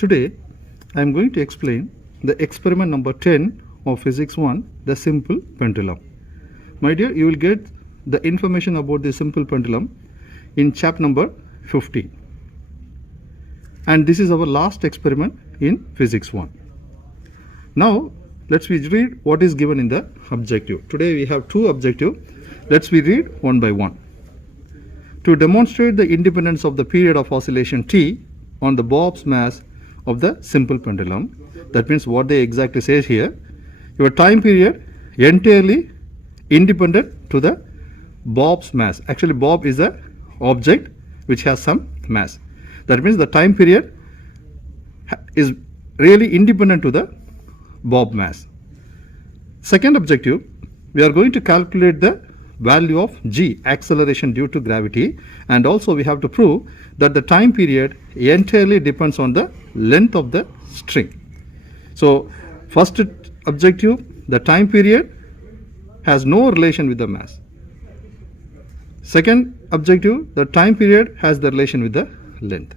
Today I am going to explain the experiment number 10 of physics 1, the simple pendulum. My dear, you will get the information about the simple pendulum in chapter number 15. And this is our last experiment in physics 1. Now let's read what is given in the objective. Today we have two objectives. Let's read one by one. To demonstrate the independence of the period of oscillation T on the Bob's mass of the simple pendulum. That means what they exactly say here. Your time period entirely independent to the Bob's mass. Actually Bob is a object which has some mass. That means the time period is really independent to the Bob mass. Second objective, we are going to calculate the value of g, acceleration due to gravity, and also we have to prove that the time period entirely depends on the length of the string. So first objective, the time period has no relation with the mass. Second objective, the time period has the relation with the length.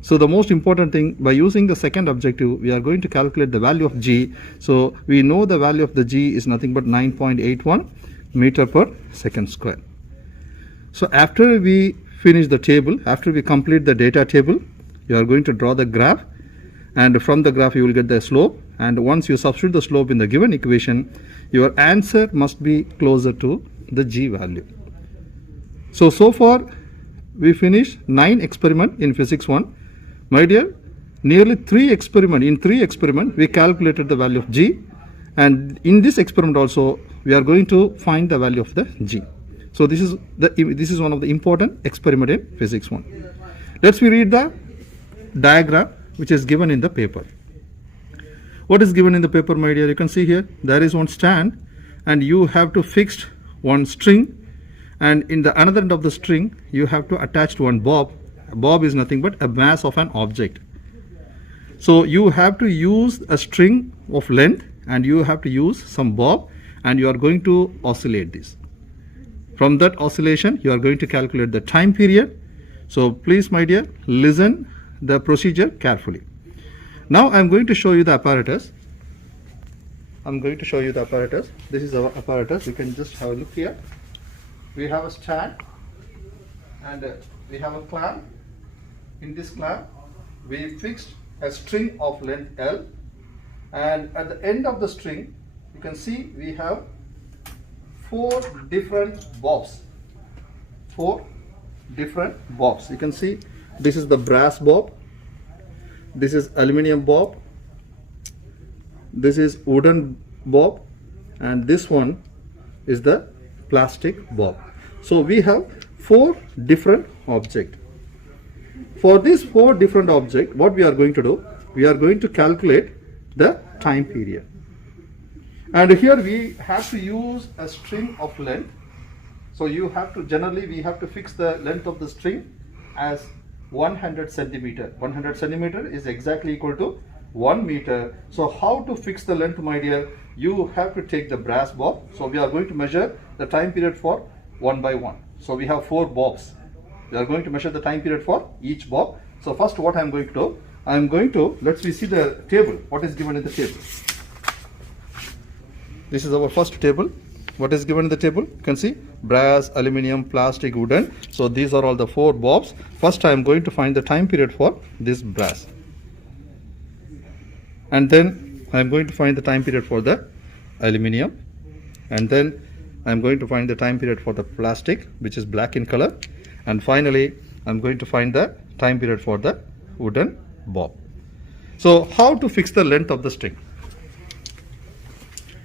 So the most important thing, by using the second objective, we are going to calculate the value of g. So we know the value of the g is nothing but 9.81 meter per second square. So after we finish the table, after we complete the data table, you are going to draw the graph, and from the graph you will get the slope, and once you substitute the slope in the given equation, your answer must be closer to the g value. So far we finished 9 experiments in physics 1. My dear, nearly 3 experiments we calculated the value of g, and in this experiment also we are going to find the value of the g. So this is one of the important experiment in physics 1. Let's read the diagram which is given in the paper. What is given in the paper, my dear? You can see here there is one stand, and you have to fix one string, and in the another end of the string you have to attach one bob. A bob is nothing but a mass of an object. So you have to use a string of length, and you have to use some bob, and you are going to oscillate this. From that oscillation you are going to calculate the time period. So please, my dear, listen the procedure carefully. Now I am going to show you the apparatus. This is our apparatus. You can just have a look here. We have a stand, and we have a clamp. In this clamp we fixed a string of length L, and at the end of the string you can see we have 4 different bobs. You can see this is the brass bob, this is aluminum bob, this is wooden bob, and this one is the plastic bob. So we have 4 different objects. For these 4 different objects, what we are going to do, we are going to calculate the time period. And here we have to use a string of length. So you have to, generally we have to fix the length of the string as 100 centimeter. 100 centimeter is exactly equal to 1 meter. So how to fix the length, my dear? You have to take the brass bob. So we are going to measure the time period for 1 by 1. So we have 4 bobs. We are going to measure the time period for each bob. So first what I am going to do, I am going to, let's see the table, what is given in the table. This is our first table. What is given in the table? You can see brass, aluminum, plastic, wooden. So these are all the 4 bobs. First I am going to find the time period for this brass, and then I am going to find the time period for the aluminum, and then I am going to find the time period for the plastic, which is black in color, and finally I am going to find the time period for the wooden bob. So how to fix the length of the string?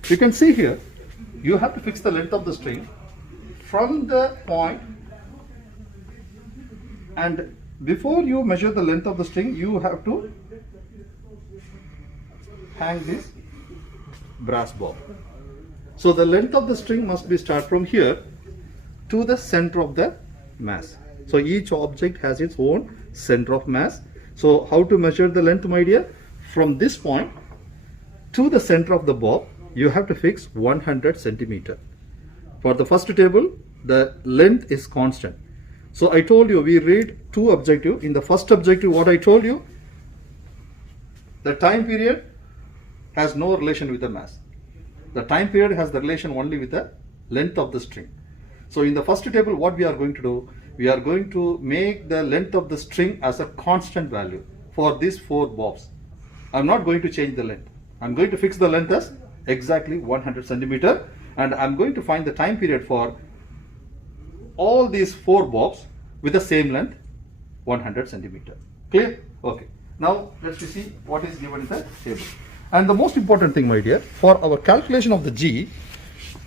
You can see here you have to fix the length of the string from the point, and before you measure the length of the string you have to hang this brass bob. So the length of the string must be start from here to the center of the mass. So each object has its own center of mass. So how to measure the length, my dear? From this point to the center of the bob you have to fix 100 centimeter. For the first table the length is constant. So I told you we read two objectives. In the first objective, what I told you, The time period has no relation with the mass. The time period has the relation only with the length of the string. So in the first table, what we are going to do, we are going to make the length of the string as a constant value for these 4 bobs. I'm not going to change the length. I'm going to fix the length as exactly 100 centimeter, and I'm going to find the time period for all these 4 bobs with the same length, 100 centimeter. Clear? Okay. Now let's see what is given in the table. And the most important thing, my dear, for our calculation of the G,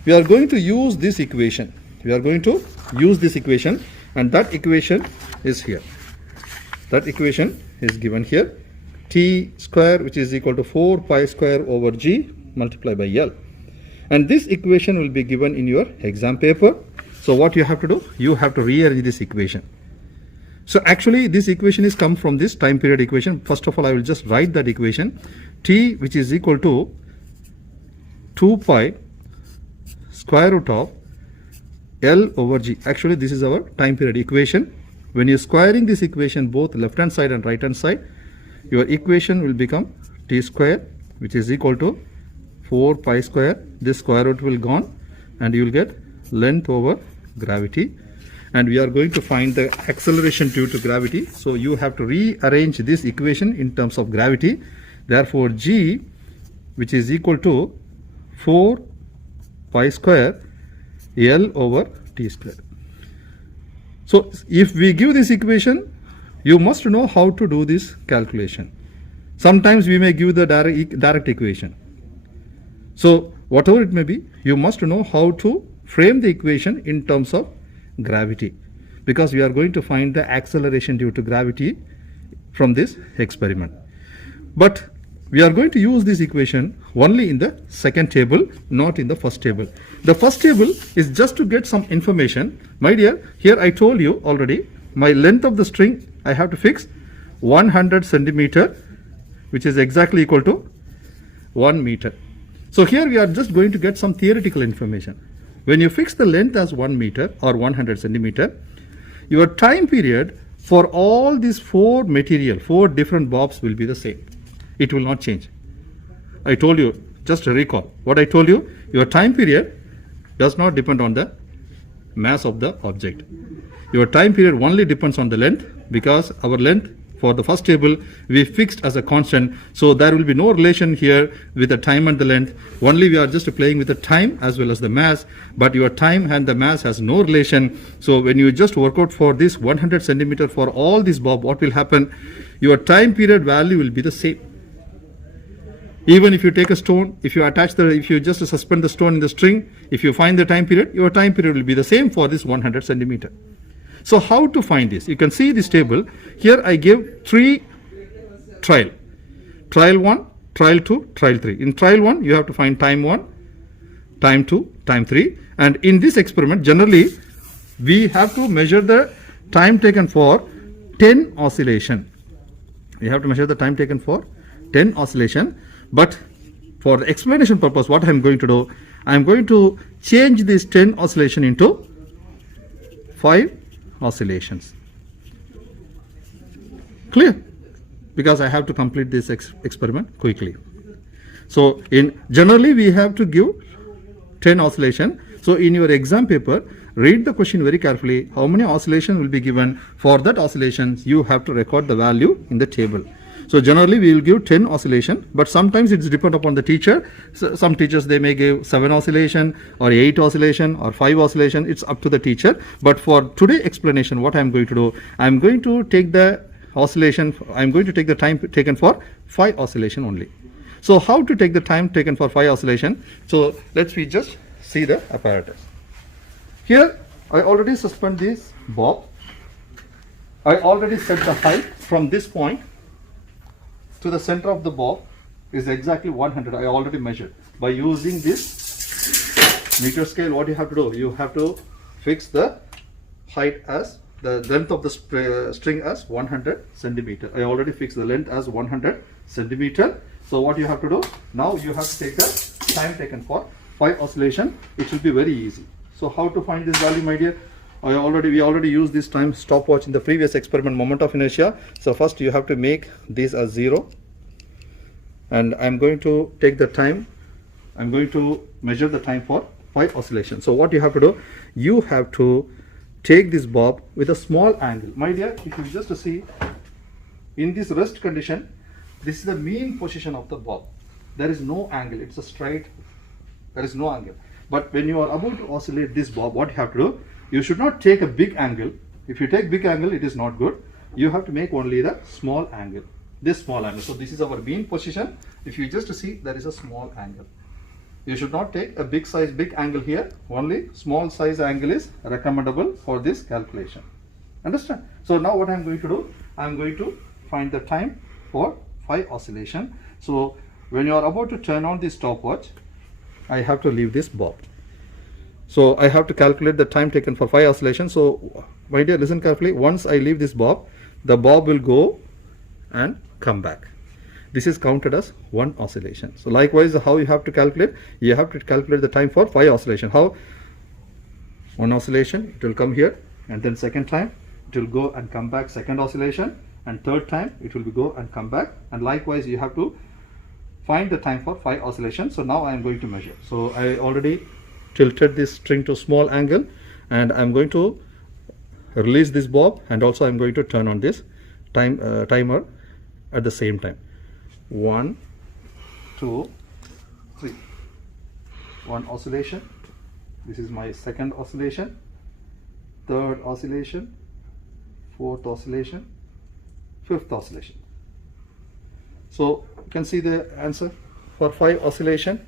we are going to use this equation. We are going to use this equation, and that equation is here. That equation is given here. T square, which is equal to 4 pi square over G multiplied by L. And this equation will be given in your exam paper. So what you have to do, you have to rearrange this equation. So actually this equation is come from this time period equation. First of all, I will just write that equation. T, which is equal to 2 pi square root of L over G. Actually this is our time period equation. When you are squaring this equation both left hand side and right hand side, your equation will become T square, which is equal to 4 pi square. This square root will gone, and you will get length over gravity. And we are going to find the acceleration due to gravity. So you have to rearrange this equation in terms of gravity. Therefore G, which is equal to 4 pi square L over T square. So if we give this equation, you must know how to do this calculation. Sometimes we may give the direct equation. So whatever it may be, you must know how to frame the equation in terms of gravity, because we are going to find the acceleration due to gravity from this experiment. But we are going to use this equation only in the second table, not in the first table. The first table is just to get some information. My dear, here I told you already, my length of the string I have to fix 100 centimeter, which is exactly equal to 1 meter. So here we are just going to get some theoretical information. When you fix the length as 1 meter or 100 centimeter, your time period for all these 4 different bobs will be the same. It will not change. I told you, just recall what I told you, your time period does not depend on the mass of the object. Your time period only depends on the length, because our length for the first table we fixed as a constant. So there will be no relation here with the time and the length. Only we are just playing with the time as well as the mass, but your time and the mass has no relation. So when you just work out for this 100 centimeter for all these bob, what will happen? Your time period value will be the same. Even if you take a stone, if you just suspend the stone in the string, if you find the time period, your time period will be the same for this 100 centimeter. So how to find this? You can see this table. Here I give 3 trial. Trial 1, trial 2, trial 3. In trial 1, you have to find time 1, time 2, time 3. And in this experiment, generally, we have to measure the time taken for 10 oscillation. We have to measure the time taken for 10 oscillation. But for the explanation purpose, what I am going to do, I am going to change this 10 oscillation into 5 oscillations. Clear? Because I have to complete this experiment quickly. So generally we have to give 10 oscillation. So in your exam paper, read the question very carefully. How many oscillations will be given? For that oscillations, you have to record the value in the table. So generally we will give 10 oscillation, but sometimes it's depend upon the teacher. So some teachers, they may give 7 oscillation or 8 oscillation or 5 oscillation. It's up to the teacher. But for today's explanation, what I'm going to do, I'm going to take the oscillation, I'm going to take the time taken for 5 oscillation only. So how to take the time taken for 5 oscillation? So let's we just see the apparatus. Here I already suspend this bob. I already set the height from this point to the center of the bob is exactly 100. I already measured. By using this meter scale, what you have to do, you have to fix the height as the length of the string as 100 centimeter. I already fixed the length as 100 centimeter. So what you have to do, now you have to take the time taken for 5 oscillation. It will be very easy. So how to find this value, my dear? We already used this time stopwatch in the previous experiment, moment of inertia. So first you have to make this as 0. and I'm going to take the time. I'm going to measure the time for 5 oscillations. So what you have to do, you have to take this bob with a small angle. My dear, if you just see, in this rest condition, this is the mean position of the bob. There is no angle, it's a straight, there is no angle. But when you are about to oscillate this bob, what you have to do, you should not take a big angle. If you take big angle, it is not good. You have to make only the small angle, this small angle. So this is our mean position. If you just see, there is a small angle. You should not take a big angle here. Only small size angle is recommendable for this calculation. Understand? So now what I'm going to do, I'm going to find the time for 5 oscillation. So when you are about to turn on this stopwatch, I have to leave this bob. So I have to calculate the time taken for 5 oscillations. So my dear, listen carefully. Once I leave this bob, the bob will go and come back. This is counted as 1 oscillation. So likewise, how you have to calculate? You have to calculate the time for 5 oscillation. How? 1 oscillation, it will come here, and then second time it will go and come back, second oscillation, and third time it will go and come back. And likewise, you have to find the time for 5 oscillations. So now I am going to measure. So I already tilted this string to small angle, and I'm going to release this bob, and also I'm going to turn on this timer at the same time. 1, 2, 3. 1 oscillation. This is my second oscillation, third oscillation, fourth oscillation, fifth oscillation. So you can see the answer for 5 oscillation.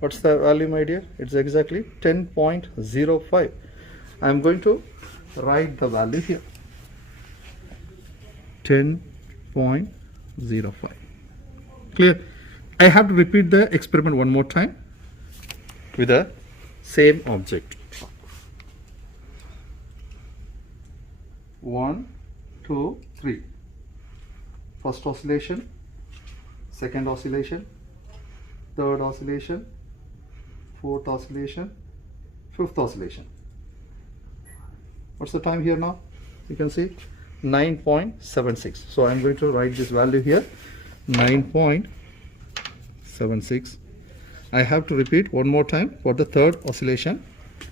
What's the value, my dear? It's exactly 10.05. I'm going to write the value here. 10.05. Clear? I have to repeat the experiment one more time with the same object. 1, 2, 3. First oscillation, second oscillation, third oscillation, fourth oscillation, fifth oscillation. What's the time here now? You can see 9.76. So I'm going to write this value here, 9.76. I have to repeat one more time for the third oscillation.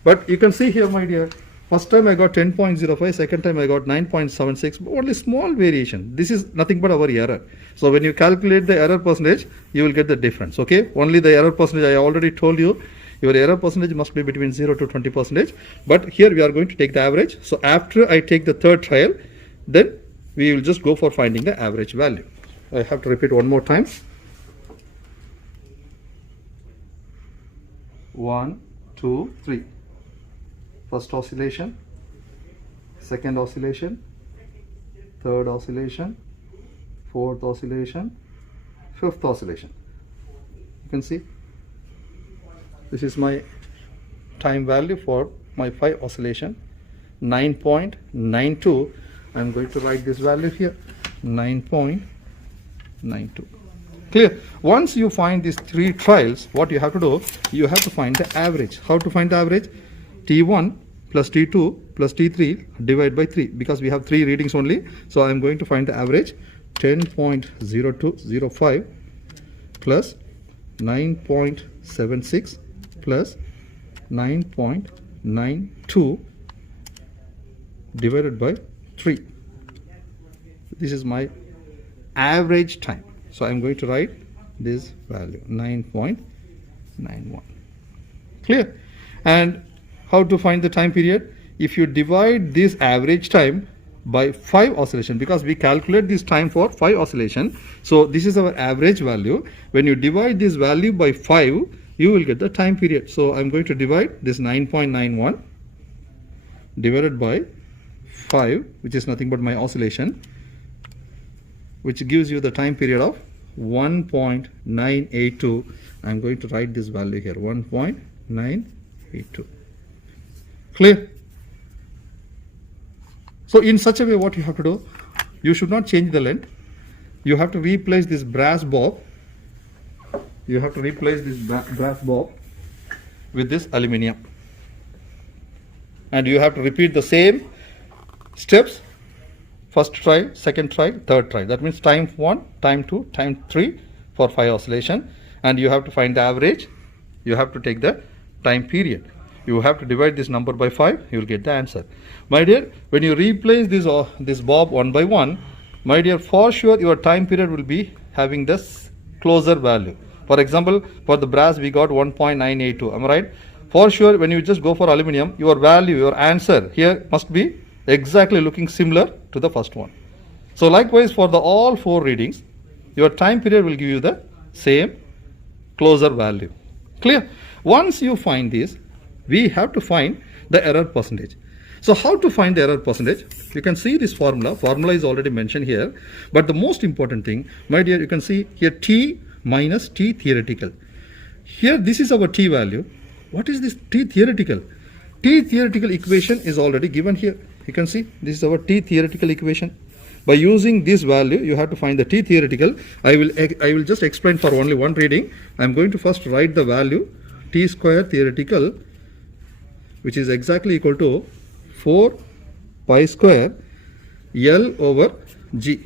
But you can see here, my dear, first time I got 10.05, second time I got 9.76, only small variation. This is nothing but our error. So when you calculate the error percentage, you will get the difference. Okay, only the error percentage, I already told you, your error percentage must be between 0 to 20%. But here we are going to take the average. So after I take the third trial, then we will just go for finding the average value. I have to repeat one more time. 1, 2, 3. First oscillation, second oscillation, third oscillation, fourth oscillation, fifth oscillation. You can see this is my time value for my 5 oscillation, 9.92. I'm going to write this value here, 9.92. Clear? Once you find these 3 trials, what you have to do, you have to find the average. How to find the average? T1 plus T2 plus T3 divided by 3, because we have 3 readings only. So I'm going to find the average, 10.0205 plus 9.76 plus 9.92 divided by 3. This is my average time. So I'm going to write this value, 9.91. Clear? And how to find the time period? If you divide this average time by 5 oscillation, because we calculate this time for 5 oscillation, so this is our average value. When you divide this value by 5, you will get the time period. So I'm going to divide this 9.91 divided by 5, which is nothing but my oscillation, which gives you the time period of 1.982. I'm going to write this value here, 1.982. Clear? So in such a way, what you have to do, you should not change the length. You have to replace this brass bob. You have to replace this brass bob with this aluminium. And you have to repeat the same steps. First try, second try, third try. That means time 1, time 2, time 3, for 5 oscillation, and you have to find the average. You have to take the time period. You have to divide this number by 5, you will get the answer. My dear, when you replace this bob one by one, my dear, for sure your time period will be having this closer value. For example, for the brass we got 1.982, am I right? For sure, when you just go for aluminum, your value, your answer here must be exactly looking similar to the first one. So likewise for the all 4 readings, your time period will give you the same closer value. Clear? Once you find this, we have to find the error percentage. So how to find the error percentage? You can see this formula. Formula is already mentioned here. But the most important thing, my dear, you can see here T minus T theoretical. Here this is our T value. What is this T theoretical? T theoretical equation is already given here. You can see this is our T theoretical equation. By using this value, you have to find the T theoretical. I will just explain for only one reading. I am going to first write the value T square theoretical, which is exactly equal to 4 pi square L over G.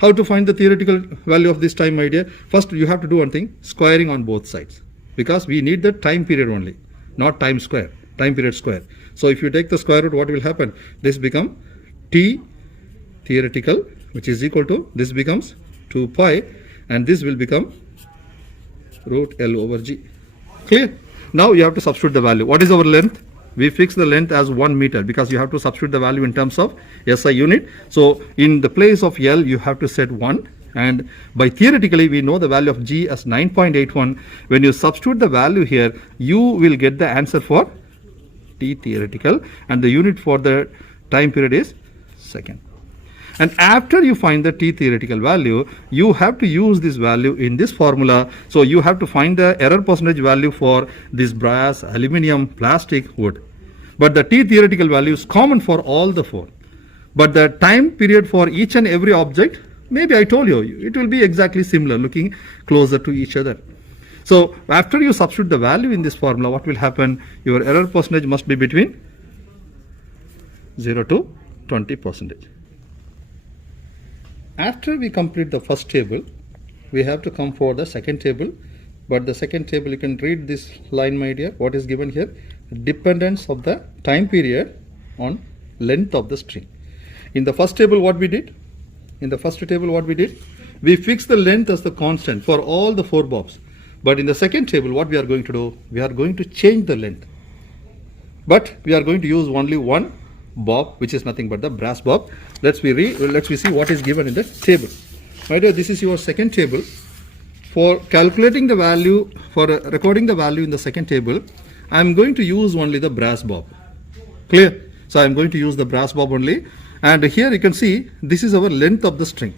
How to find the theoretical value of this time, my dear? First, you have to do one thing, squaring on both sides, because we need the time period only, not time square, time period square. So if you take the square root, what will happen? This become T theoretical, which is equal to, this becomes 2 pi, and this will become root L over G. Clear? Now you have to substitute the value. What is our length? We fix the length as 1 meter, because you have to substitute the value in terms of SI unit. So in the place of L, you have to set 1. And by theoretically, we know the value of G as 9.81. When you substitute the value here, you will get the answer for T theoretical, and the unit for the time period is second. And after you find the T theoretical value, you have to use this value in this formula. So you have to find the error percentage value for this brass, aluminum, plastic, wood. But the T theoretical value is common for all the 4. But the time period for each and every object, maybe I told you, it will be exactly similar, looking closer to each other. So after you substitute the value in this formula, what will happen? Your error percentage must be between 0 to 20%. After we complete the first table, we have to come for the second table. But the second table, you can read this line, my dear. What is given here? Dependence of the time period on length of the string. In the first table, what we did? We fixed the length as the constant for all the 4 bobs. But in the second table, what we are going to do? We are going to change the length. But we are going to use only one bob, which is nothing but the brass bob. Let's see what is given in the table. My dear, this is your second table. For calculating the value, for recording the value in the second table, I am going to use only the brass bob. Clear? So I am going to use the brass bob only. And here you can see this is our length of the string.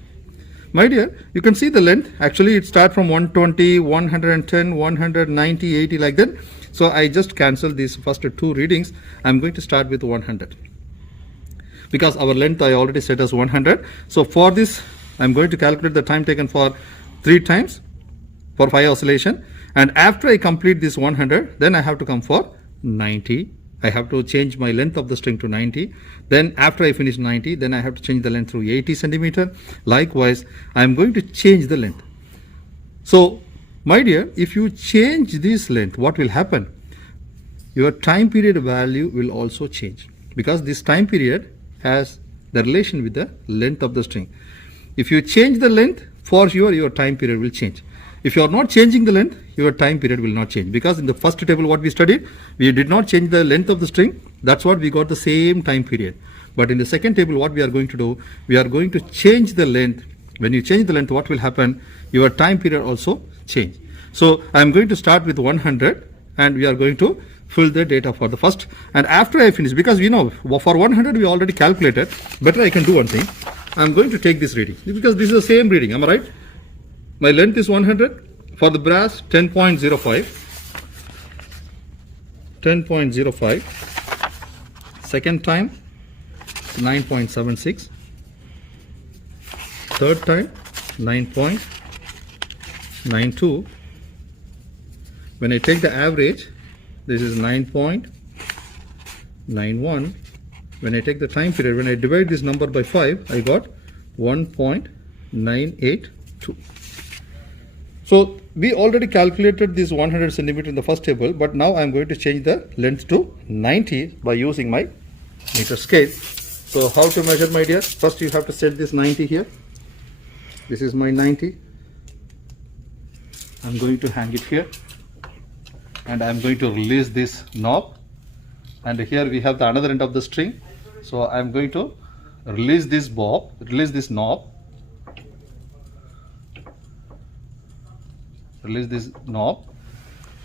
My dear, you can see the length. Actually, it starts from 120, 110, 190, 80 like that. So I just cancel these first 2 readings. I am going to start with 100. Because our length I already set as 100. So for this, I am going to calculate the time taken for 3 times for 5 oscillation. And after I complete this 100, then I have to come for 90. I have to change my length of the string to 90. Then after I finish 90, then I have to change the length to 80 centimeter. Likewise, I am going to change the length. So, my dear, if you change this length, what will happen? Your time period value will also change, because this time period has the relation with the length of the string. If you change the length, for sure your time period will change. If you are not changing the length, your time period will not change, because in the first table what we studied, we did not change the length of the string. That's what we got the same time period. But in the second table, what we are going to do, we are going to change the length. When you change the length, what will happen? Your time period also change. So I am going to start with 100, and we are going to fill the data for the first. And after I finish, because we know for 100 we already calculated, better I can do one thing. I am going to take this reading, because this is the same reading, am I right? My length is 100. For the brass, 10.05. 10.05. Second time, 9.76. Third time, 9.92. When I take the average, this is 9.91. When I take the time period, when I divide this number by 5, I got 1.982. So we already calculated this 100 centimeter in the first table, but now I am going to change the length to 90 by using my meter scale. So how to measure, my dear? First you have to set this 90 here. This is my 90. I'm going to hang it here, and I'm going to release this knob, and here we have the another end of the string. So I'm going to release this knob, release this knob.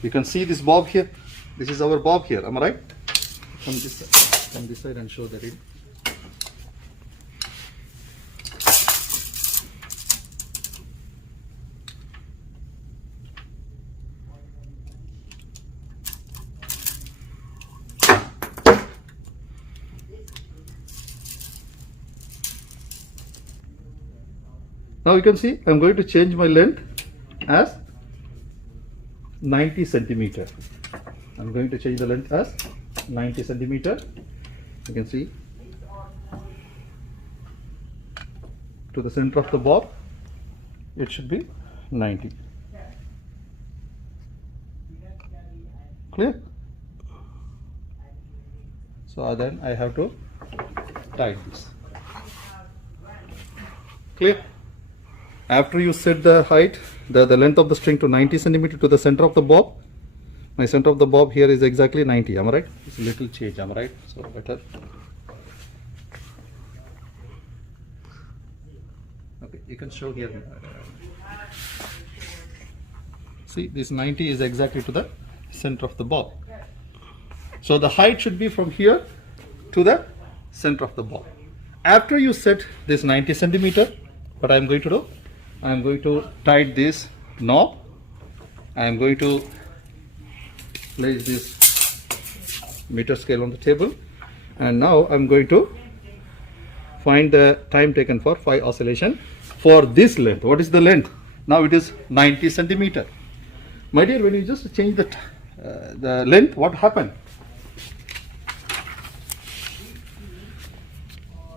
You can see this bob here. This is our bob here. Am I right? Come this side and show the reading. Now you can see I'm going to change my length as 90 centimeter. I'm going to change the length as 90 centimeter. You can see to the center of the bob it should be 90. Clear? So then I have to tie this. Clear? After you set the height, the length of the string to 90 centimeter to the center of the bob, my center of the bob here is exactly 90. Am I right? It's a little change. Am I right? So better. Okay, you can show here. See, this 90 is exactly to the center of the bob. So the height should be from here to the center of the bob. After you set this 90 centimeter, what I am going to do? I am going to tighten this knob. I am going to place this meter scale on the table, and now I am going to find the time taken for 5 oscillation for this length. What is the length? Now it is 90 centimeter. My dear, when you just change the length, what happened?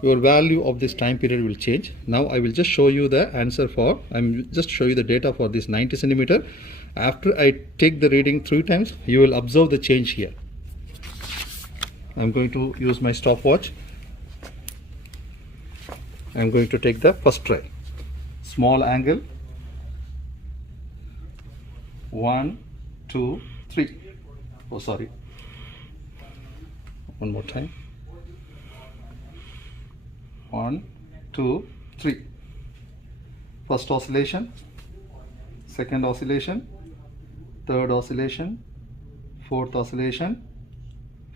Your value of this time period will change. Now I will just show you the answer for, show you the data for this 90 centimeter. After I take the reading 3 times, you will observe the change here. I'm going to use my stopwatch. I'm going to take the first try. Small angle. 1, 2, 3. Oh, sorry. One more time. 1, 2, 3. First oscillation, second oscillation, third oscillation, fourth oscillation,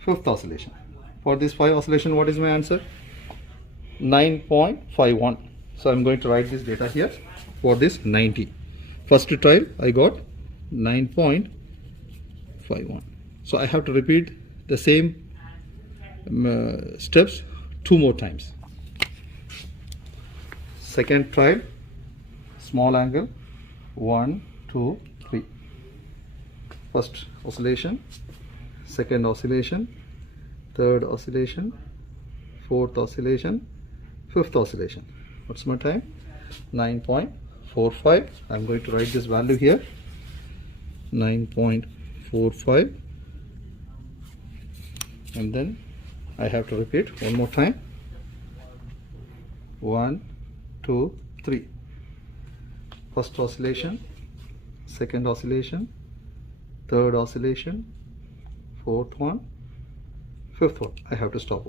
fifth oscillation. For this 5 oscillation, what is my answer? 9.51. So I'm going to write this data here for this 90. First trial I got 9.51. So I have to repeat the same steps 2 more times. Second trial, small angle, 1, 2, 3. First oscillation, second oscillation, third oscillation, fourth oscillation, fifth oscillation. What's my time? 9.45. I'm going to write this value here. 9.45. And then I have to repeat one more time. 1, 2, 3. First oscillation, second oscillation, third oscillation, fourth one, fifth one. I have to stop.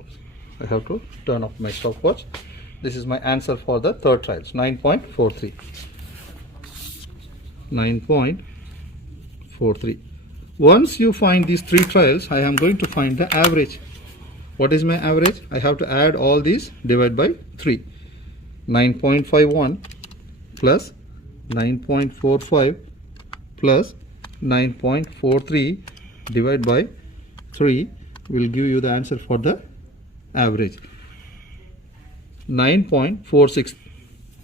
I have to turn off my stopwatch. This is my answer for the third trial. 9.43. 9.43. Once you find these 3 trials, I am going to find the average. What is my average? I have to add all these, divide by 3. 9.51 plus 9.45 plus 9.43 divided by 3 will give you the answer for the average. 9.46.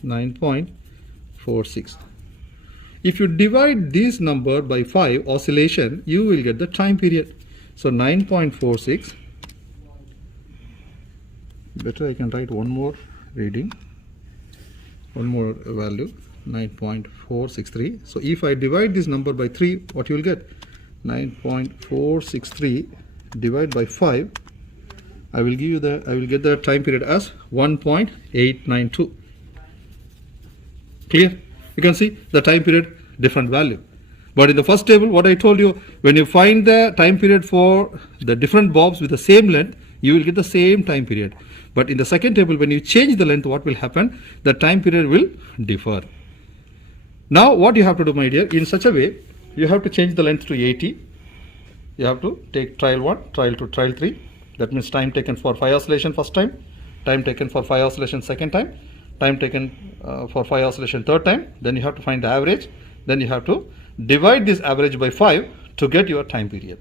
9.46. If you divide this number by 5 oscillation, you will get the time period. So 9.46. Better I can write one more reading, one more value. 9.463. So if I divide this number by 3, what you will get? 9.463 divided by 5. I will get the time period as 1.892. Clear? You can see the time period, different value. But in the first table, what I told you, when you find the time period for the different bulbs with the same length, you will get the same time period. But in the second table, when you change the length, what will happen? The time period will differ. Now, what you have to do, my dear, in such a way, you have to change the length to 80. You have to take trial 1, trial 2, trial 3. That means time taken for 5 oscillation first time, time taken for 5 oscillation second time, time taken for 5 oscillation third time. Then you have to find the average. Then you have to divide this average by 5 to get your time period.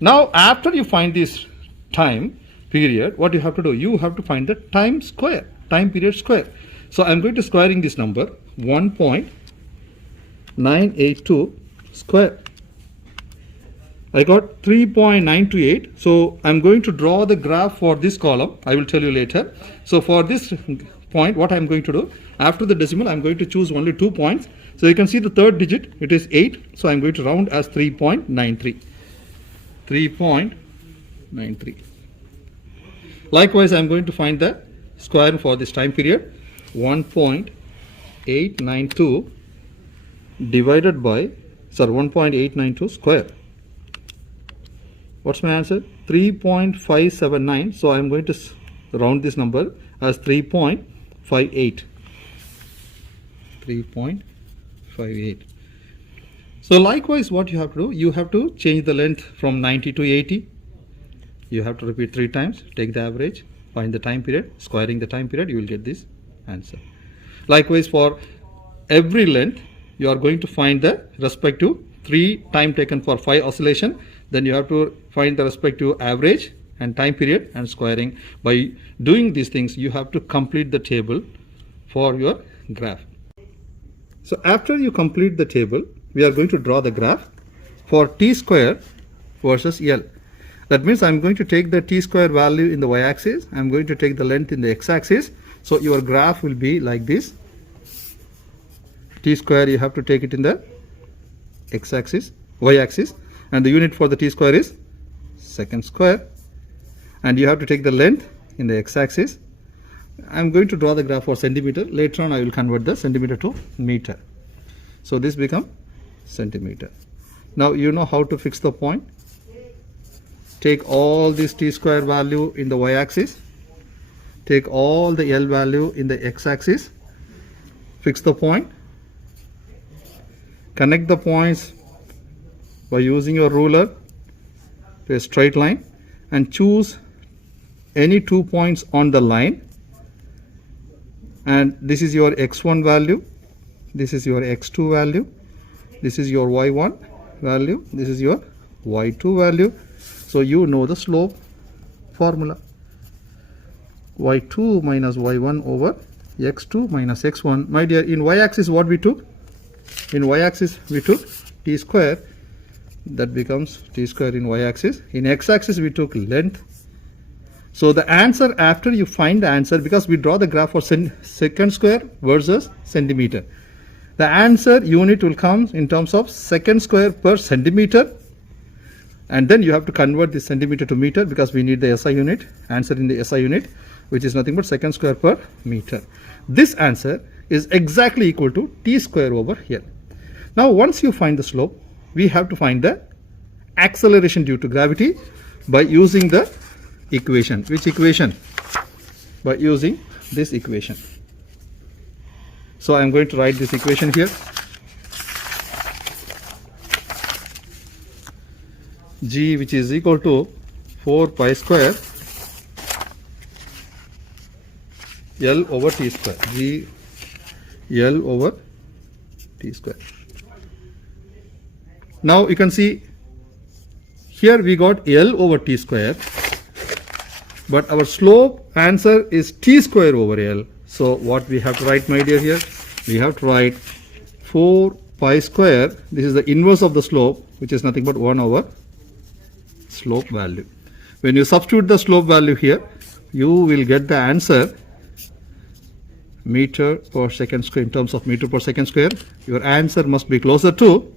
Now, after you find this time period, what you have to do? You have to find the time square, time period square. So I'm going to squaring this number 1.982 square. I got 3.928. So I'm going to draw the graph for this column. I will tell you later. So for this point, what I'm going to do, after the decimal, I'm going to choose only 2 points. So you can see the third digit, it is 8. So I'm going to round as 3.93. 3.93. Likewise, I'm going to find the square for this time period. 1.892 divided by, 1.892 square. What's my answer? 3.579. So I'm going to round this number as 3.58. 3.58. So likewise, what you have to do, you have to change the length from 90 to 80. You have to repeat 3 times, take the average, find the time period, squaring the time period, you will get this answer. Likewise, for every length, you are going to find the respective 3 time taken for 5 oscillation. Then you have to find the respective average and time period and squaring. By doing these things, you have to complete the table for your graph. So after you complete the table, we are going to draw the graph for t square versus L. That means I'm going to take the t square value in the y-axis. I'm going to take the length in the x-axis. So your graph will be like this. T square, you have to take it in the x-axis, y-axis. And the unit for the t square is second square. And you have to take the length in the x-axis. I'm going to draw the graph for centimeter. Later on, I will convert the centimeter to meter. So this becomes centimeter. Now you know how to fix the point. Take all this t square value in the y-axis. Take all the L value in the x-axis. Fix the point. Connect the points by using your ruler to a straight line and choose any 2 points on the line. And this is your x1 value, this is your x2 value, this is your y1 value, this is your y2 value. So you know the slope formula. y2 minus y1 over x2 minus x1. My dear, in y-axis what we took? In y-axis we took t square. That becomes t square in y-axis. In x-axis we took length. So the answer, after you find the answer, because we draw the graph for second square versus centimeter, the answer unit will come in terms of second square per centimeter. And then you have to convert this centimeter to meter because we need the SI unit, answer in the SI unit, which is nothing but second square per meter. This answer is exactly equal to t square over here. Now once you find the slope, we have to find the acceleration due to gravity by using the equation. Which equation? By using this equation. So I am going to write this equation here. G, which is equal to 4 pi square L over t square. G L over t square. Now you can see here we got L over t square, but our slope answer is t square over L. So what we have to write, my dear, here? We have to write 4 pi square. This is the inverse of the slope, which is nothing but 1 over slope value. When you substitute the slope value here, you will get the answer meter per second square. In terms of meter per second square, your answer must be closer to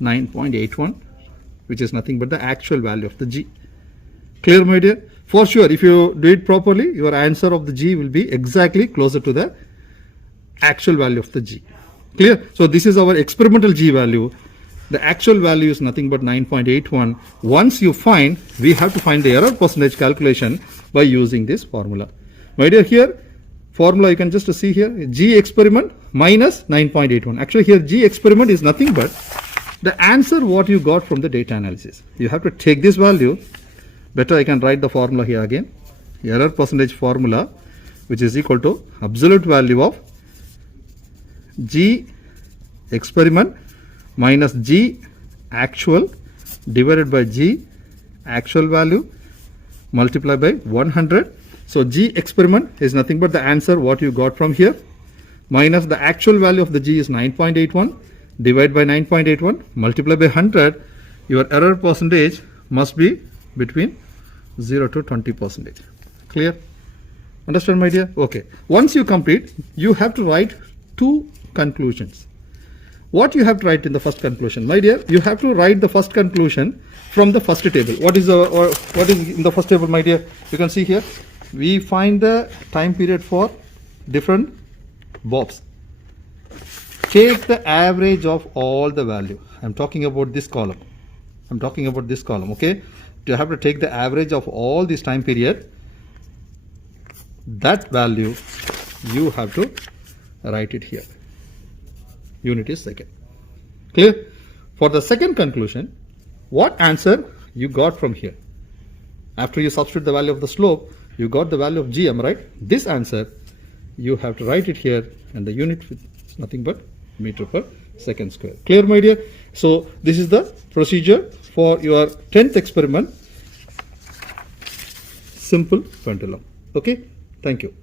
9.81, which is nothing but the actual value of the G. Clear, my dear? For sure, if you do it properly, your answer of the G will be exactly closer to the actual value of the G. Clear? So this is our experimental G value. The actual value is nothing but 9.81. Once you find, we have to find the error percentage calculation by using this formula. My dear, here formula you can just see here, G experiment minus 9.81. Actually here G experiment is nothing but the answer what you got from the data analysis. You have to take this value. Better I can write the formula here again. Error percentage formula, which is equal to absolute value of G experiment minus G actual divided by G actual value multiplied by 100. So G experiment is nothing but the answer what you got from here minus the actual value of the G is 9.81 divided by 9.81 multiplied by 100. Your error percentage must be between 0 to 20%. Clear? Understand, my dear? Okay. Once you complete, you have to write two conclusions. What you have to write in the first conclusion, my dear? You have to write the first conclusion from the first table. What is in the first table, my dear? You can see here. We find the time period for different bobs. Take the average of all the value. I'm talking about this column. Okay? You have to take the average of all this time period. That value you have to write it here. Unit is second. Clear? For the second conclusion, what answer you got from here? After you substitute the value of the slope, you got the value of G, am I right? This answer you have to write it here, and the unit is nothing but meter per second square. Clear, my dear? So this is the procedure for your 10th experiment, simple pendulum. Okay? Thank you.